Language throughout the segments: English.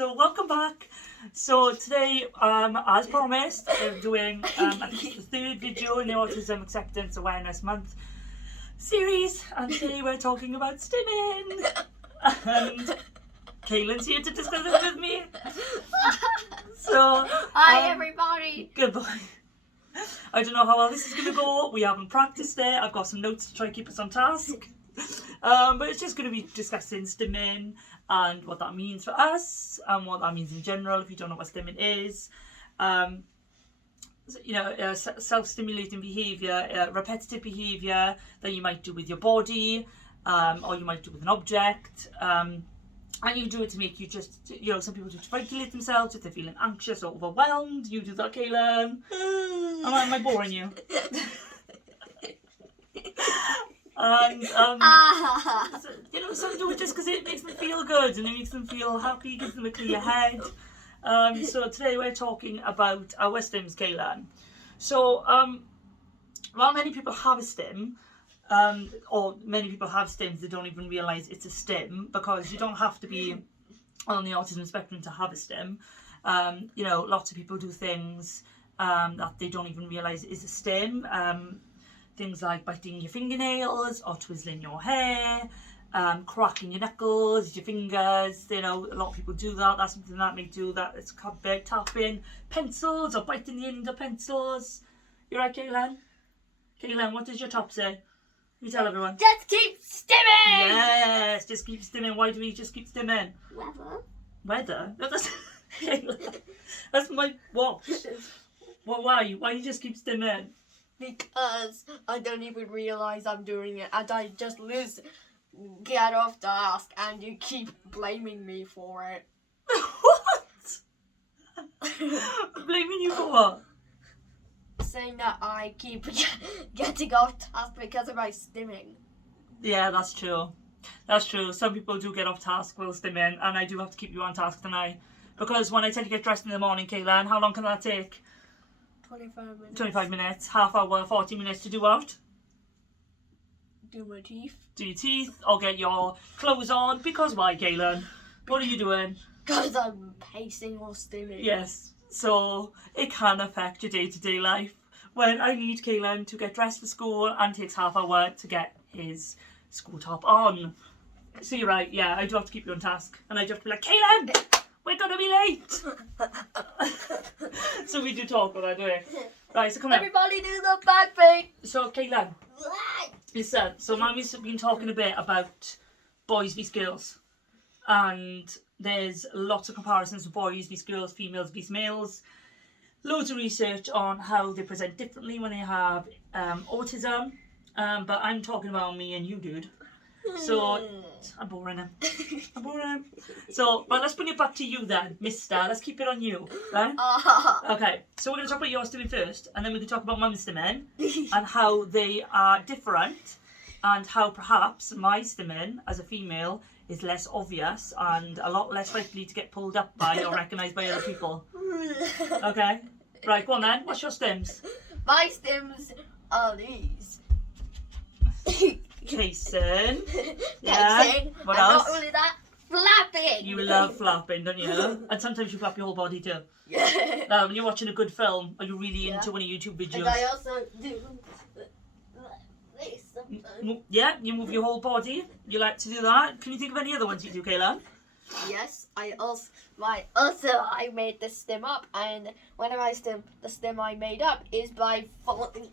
So welcome back. So today, as promised, we're doing I think it's the third video in the Autism Acceptance Awareness Month series, and today we're talking about stimming. And Caelan's here to discuss it with me. So hi everybody. Good boy. I don't know how well this is going to go. We haven't practiced it. I've got some notes to try and keep us on task. But it's just going to be discussing stimming and what that means for us and what that means in general if you don't know what stimming is. Self-stimulating behaviour, repetitive behaviour that you might do with your body or you might do with an object. And you do it to make you just, some people do it to regulate themselves if they're feeling anxious or overwhelmed. You do that, Caelan. Am I boring you? And some do it just because it makes them feel good and it makes them feel happy, gives them a clear head. So today we're talking about our stims, Caelan. So while many people have a stim, or many people have stims, they don't even realise it's a stim, because you don't have to be on the autism spectrum to have a stim. Lots of people do things that they don't even realise is a stim. Things like biting your fingernails or twizzling your hair, cracking your knuckles, your fingers. A lot of people do that. That's something that they do. That it's called bed tapping, pencils or biting the end of pencils. You right, Caelan? Caelan, what does your top say? You tell everyone. Just keep stimming. Yes, just keep stimming. Why do we just keep stimming? Weather. No, that's that's my watch. Well, why? Why you just keep stimming? Because I don't even realise I'm doing it, and I just get off task, and you keep blaming me for it. What? Blaming you for what? Saying that I keep getting off task because of my stimming. Yeah, that's true. That's true. Some people do get off task while stimming, and I do have to keep you on task tonight. Because when I tell you to get dressed in the morning, Caelan, how long can that take? 25 minutes. 25 minutes, half hour, 40 minutes to do what? Do my teeth. Do your teeth or get your clothes on. Because why, Caelan? What are you doing? Because I'm pacing or stimming. Yes, so it can affect your day-to-day life. When I need Caelan to get dressed for school and takes half hour to get his school top on. So you're right, yeah, I do have to keep you on task. And I do have to be like, Caelan, we're going to be late. So we do talk about that, do we? Right, so come on. Everybody do the back thing. So Caelan, listen, so Mummy's been talking a bit about boys v girls. And there's lots of comparisons of boys v girls, females v males. Loads of research on how they present differently when they have autism. But I'm talking about me and you, dude. So, I'm boring him. So, well, let's bring it back to you then, mister. Let's keep it on you, right? Okay, so we're going to talk about your stimming first, and then we can talk about mum's stimming, and how they are different, and how perhaps my stimming, as a female, is less obvious, and a lot less likely to get pulled up by or recognised by other people. Okay? Right, go on then. What's your stims? My stims are these. Caelan. Yeah. What and else? not only that, flapping. You love flapping, don't you? And sometimes you flap your whole body too. Yeah. When you're watching a good film, are you really into one of YouTube videos? And I also do this sometimes. Yeah, you move your whole body. You like to do that. Can you think of any other ones you do, Caelan? Yes, I made the stim up, and one of my the stim I made up is by falling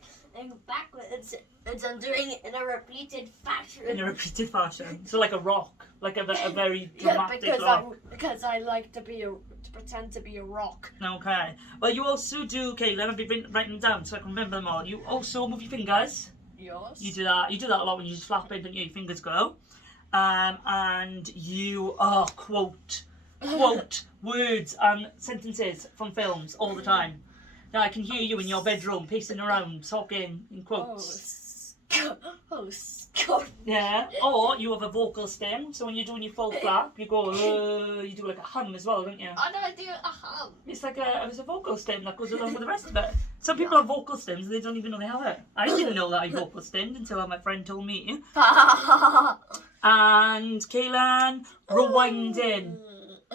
backwards, and I'm doing it in a repeated fashion. In a repeated fashion. So like a rock, like a very dramatic rock. Because I like to pretend to be a rock. Okay. Well, you also do, Caelan, I've been writing them down so I can remember them all. You also move your fingers. Yours. You do that. You do that a lot when you just flap it, don't you? Your fingers go. And you quote words and sentences from films all the time. Now I can hear you in your bedroom pacing around talking in quotes. Oh, Scott. Yeah. Or you have a vocal stem, so when you're doing your full flap, you go you do like a hum as well, don't you? How do I do a hum? It's like it's a vocal stem that goes along with the rest of it. Some people have vocal stems and they don't even know they have it. I didn't know that I vocal stemmed until my friend told me. And Caelan, rewinding.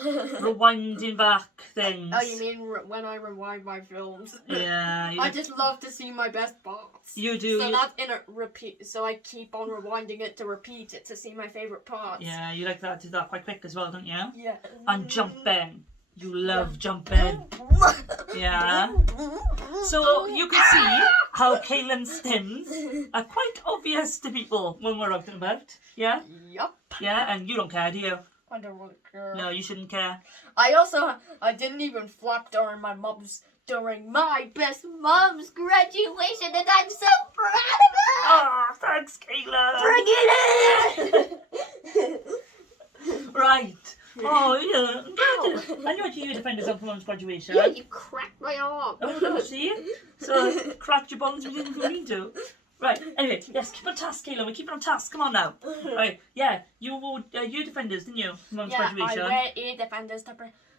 rewinding back things. Oh, you mean when I rewind my films? Yeah. I just love to see my best parts. You do. So that's in a repeat. So I keep on rewinding it to repeat it to see my favorite parts. Yeah, you like that, do that quite quick as well, don't you? Yeah. And jumping. You love jumping. Yeah. So you can see how Caelan stims are quite obvious to people when we're out and about. Yeah? Yup. Yeah, and you don't care, do you? I don't really care. No, you shouldn't care. I didn't even flap during my best mom's graduation, and I'm so proud of her. Oh, thanks, Caelan. Bring it in. Right. Oh, yeah. I know what you defenders on for mum's graduation. Yeah, you cracked my arm. Oh, no, see? So, cracked your bones we didn't even mean to. Right, anyway, yes, keep on task, Caelan. We're keeping on task. Come on now. Right, yeah, you wore ear defenders, didn't you? For mum's graduation. I wear ear defenders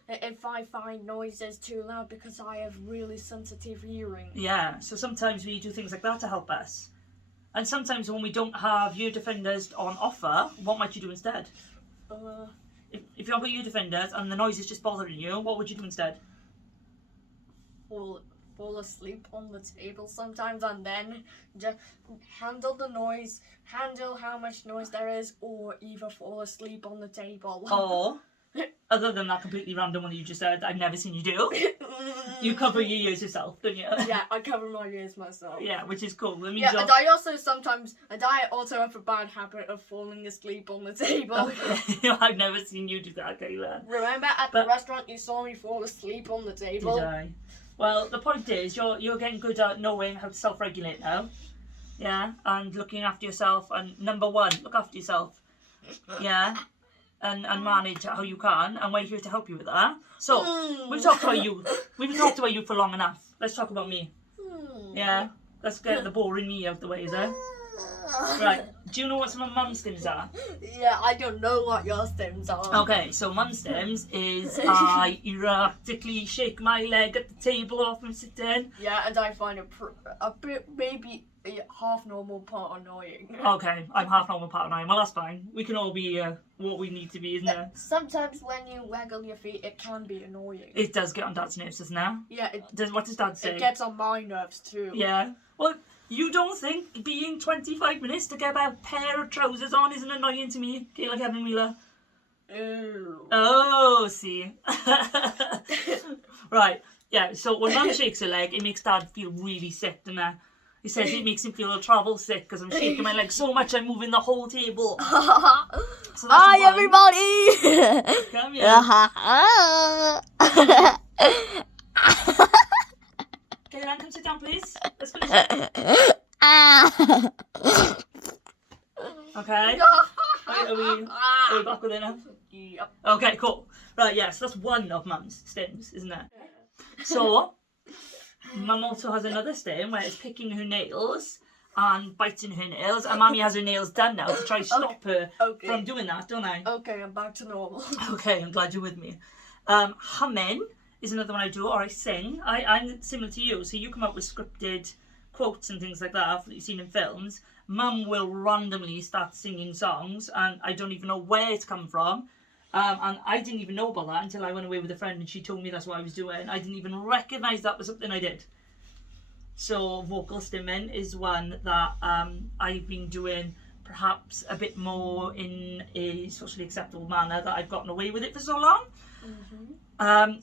if I find noises too loud because I have really sensitive hearing. Yeah, so sometimes we do things like that to help us. And sometimes when we don't have ear defenders on offer, what might you do instead? If you don't got ear defenders and the noise is just bothering you, what would you do instead? Fall asleep on the table sometimes, and then just handle the noise, handle how much noise there is, or either fall asleep on the table. Or, other than that completely random one that you just said, I've never seen you do, you cover your ears yourself, don't you? Yeah, I cover my ears myself. Yeah, which is cool. That means Yeah, and I also have a bad habit of falling asleep on the table. Okay. I've never seen you do that, Caelan. Remember at the restaurant you saw me fall asleep on the table? Did I? Well, the point is, you're getting good at knowing how to self-regulate now. Yeah, and looking after yourself. And number one, look after yourself. Yeah, and manage how you can. And we're here to help you with that. So, we've talked about you. We've talked about you for long enough. Let's talk about me. Yeah, let's get the boring me out the way, is it? Right, do you know what some of mum's stims are? Yeah, I don't know what your stims are. Okay, so mum's stims is I erratically shake my leg at the table off and sit in. Yeah, and I find it a bit, maybe half normal part annoying. Okay, I'm half normal part annoying. Well, that's fine. We can all be what we need to be, isn't it? Sometimes when you waggle your feet, it can be annoying. It does get on Dad's nerves, doesn't it? Yeah, What does Dad say? It gets on my nerves too. Yeah. Well, you don't think being 25 minutes to get a pair of trousers on isn't annoying to me, Caelan Kevin Wheeler? Ew. Oh, see. Right, yeah, so when Mum shakes her leg, it makes Dad feel really sick, doesn't it? He says it makes him feel travel sick because I'm shaking my leg so much I'm moving the whole table. So Hi, everybody! Come here. Caelan, come sit down, please. Let's finish it. Okay. Right, are we back with it now? Yep. Okay, cool. Right, yeah, so that's one of Mum's stims, isn't it? So, Mum also has another stim where it's picking her nails and biting her nails, and Mummy has her nails done now to try to stop her from doing that, don't I? Okay, I'm back to normal. Okay, I'm glad you're with me. Humming is another one I do, or I sing. I'm similar to you, so you come up with scripted quotes and things like that you've seen in films. Mum will randomly start singing songs, and I don't even know where it's come from. And I didn't even know about that until I went away with a friend and she told me that's what I was doing. I didn't even recognise that was something I did. So vocal stimming is one that I've been doing perhaps a bit more in a socially acceptable manner, that I've gotten away with it for so long.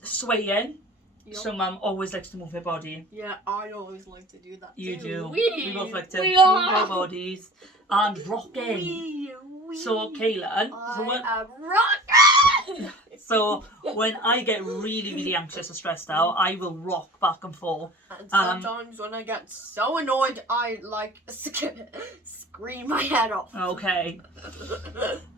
Swaying. Yep. So Mum always likes to move her body. Yeah, I always like to do that You too. do. We both like to move our bodies. And rocking. So Caelan, I'm rocking! so when I get really, really anxious or stressed out, I will rock back and forth. And sometimes when I get so annoyed, I like scream my head off. Okay.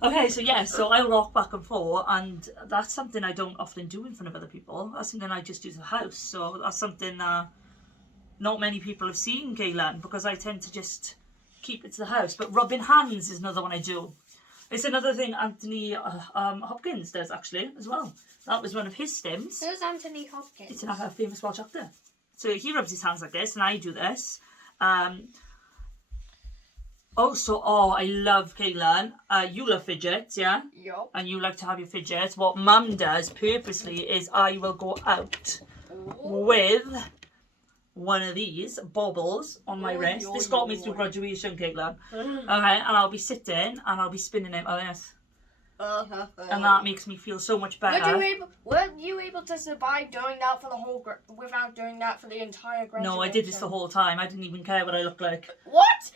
Okay, so yeah, so I rock back and forth, and that's something I don't often do in front of other people. That's something I just do to the house. So that's something not many people have seen, Caelan, because I tend to just keep it to the house. But rubbing hands is another one I do. It's another thing Anthony Hopkins does, actually, as well. That was one of his stims. Who's Anthony Hopkins? It's a famous Welsh actor. So he rubs his hands like this, and I do this. Also, I love Caelan. You love fidgets, yeah? Yup. And you like to have your fidgets. What Mum does purposely is I will go out with one of these baubles on my wrist. This got me through graduation, Caelan. Okay, and I'll be sitting and I'll be spinning it like this. And that makes me feel so much better. Were you able to survive doing that for the whole without doing that for the entire graduation? No, I did this the whole time. I didn't even care what I looked like. What?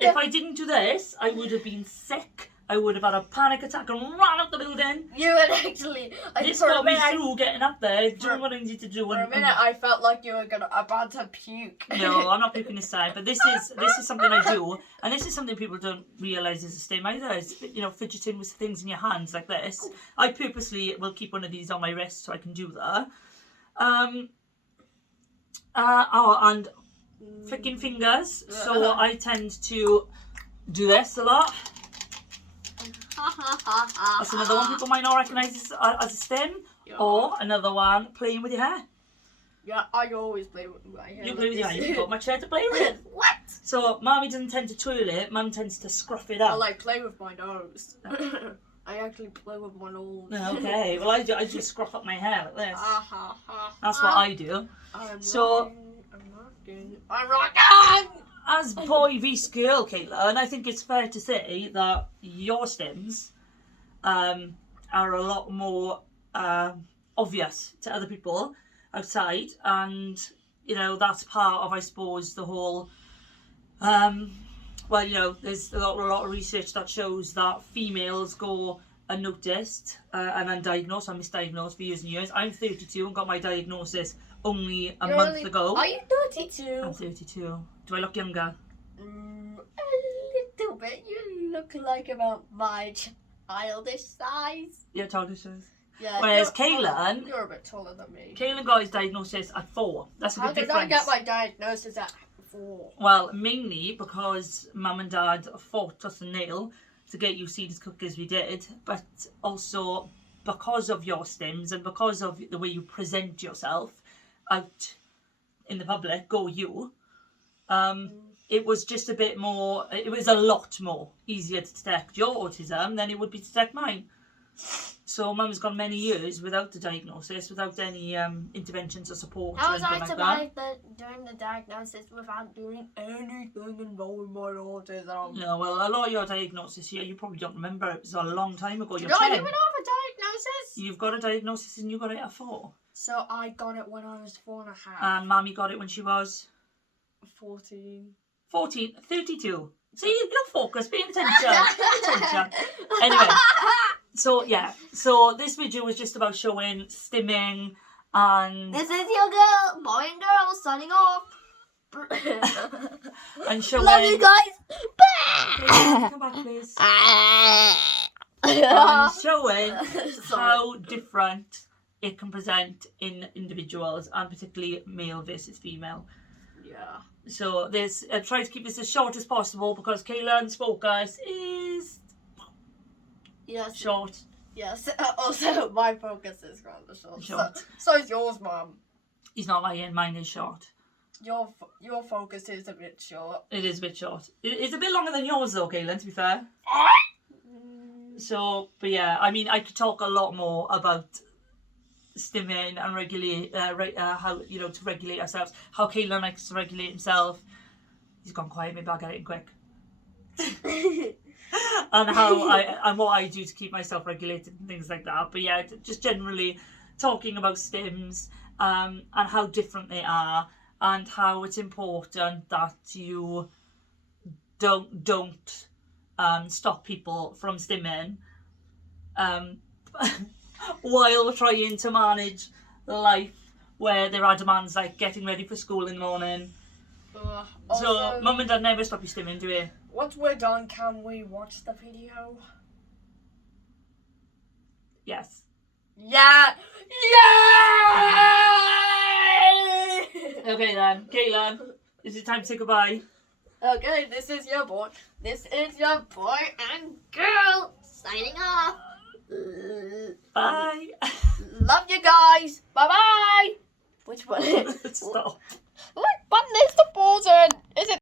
If I didn't do this, I would have been sick. I would have had a panic attack and ran out the building. You would actually. This got me through getting up there, doing what I needed to do. For a minute, I felt like you were about to puke. No, I'm not puking this time. But this is something I do, and this is something people don't realise is a stim either. Is fidgeting with things in your hands like this. I purposely will keep one of these on my wrist so I can do that. And flicking fingers. So I tend to do this a lot. That's another one people might not recognise as a stim. Yeah. Or another one, playing with your hair. Yeah, I always play with my hair. You play with your hair, you've got my chair to play with. What? So Mommy doesn't tend to twirl it, Mum tends to scruff it up. I like play with my nose. I actually play with my nose. Okay, well I just scruff up my hair like this. That's what I do. I'm rocking. As boy vs girl, Caelan, I think it's fair to say that your stims are a lot more obvious to other people outside, and that's part of, I suppose, the whole there's a lot of research that shows that females go unnoticed and undiagnosed and misdiagnosed for years and years. I'm 32 and got my diagnosis only a month ago. Are you 32? I'm 32. Do I look younger? A little bit. You look like about my childish size. Yeah, childish size. Yeah. Whereas Caelan, you're a bit taller than me. Caelan got his diagnosis at 4. That's a big difference. How did I get my diagnosis at 4? Well, mainly because Mum and Dad fought us and nail to get you seed as quick as we did, but also because of your stims and because of the way you present yourself out in the public, go you. It was just a bit more, it was a lot more easier to detect your autism than it would be to detect mine. So Mum's gone many years without the diagnosis, without any interventions or support or anything like that. How was I survived doing the diagnosis without doing anything involving my autism? No, well, a lot of your diagnosis here, you probably don't remember. It was a long time ago. I didn't even have a diagnosis. You've got a diagnosis and you got it at 4. So I got it when I was 4.5. And Mammy got it when she was? 14. 32. See, you're focused, paying attention. Anyway, so yeah, so this video was just about showing stimming and... This is your girl, boy and girl, signing off. And showing... Love you guys. Come back, please. And showing how different it can present in individuals, and particularly male versus female. Yeah. So this, try to keep this as short as possible because Caelan's focus is short. Yes. Also, my focus is rather short. So is yours, Mum. He's not lying. Mine is short. Your focus is a bit short. It is a bit short. It's a bit longer than yours, though, Caelan. To be fair. So, but yeah, I mean, I could talk a lot more about stimming and regulate how to regulate ourselves, how Caelan likes to regulate himself. He's gone quiet, maybe I'll get it in quick. And how what I do to keep myself regulated and things like that. But yeah, just generally talking about stims and how different they are, and how it's important that you don't stop people from stimming while trying to manage life where there are demands like getting ready for school in the morning. So Mum and Dad never stop you stimming, do we? Once we're done, can we watch the video? Yes. Yeah! Okay then, Caelan, is it time to say goodbye? Okay, this is your boy and girl signing off. Bye. Love you guys. Bye bye. Which one? Stop. What button is the button? Is it?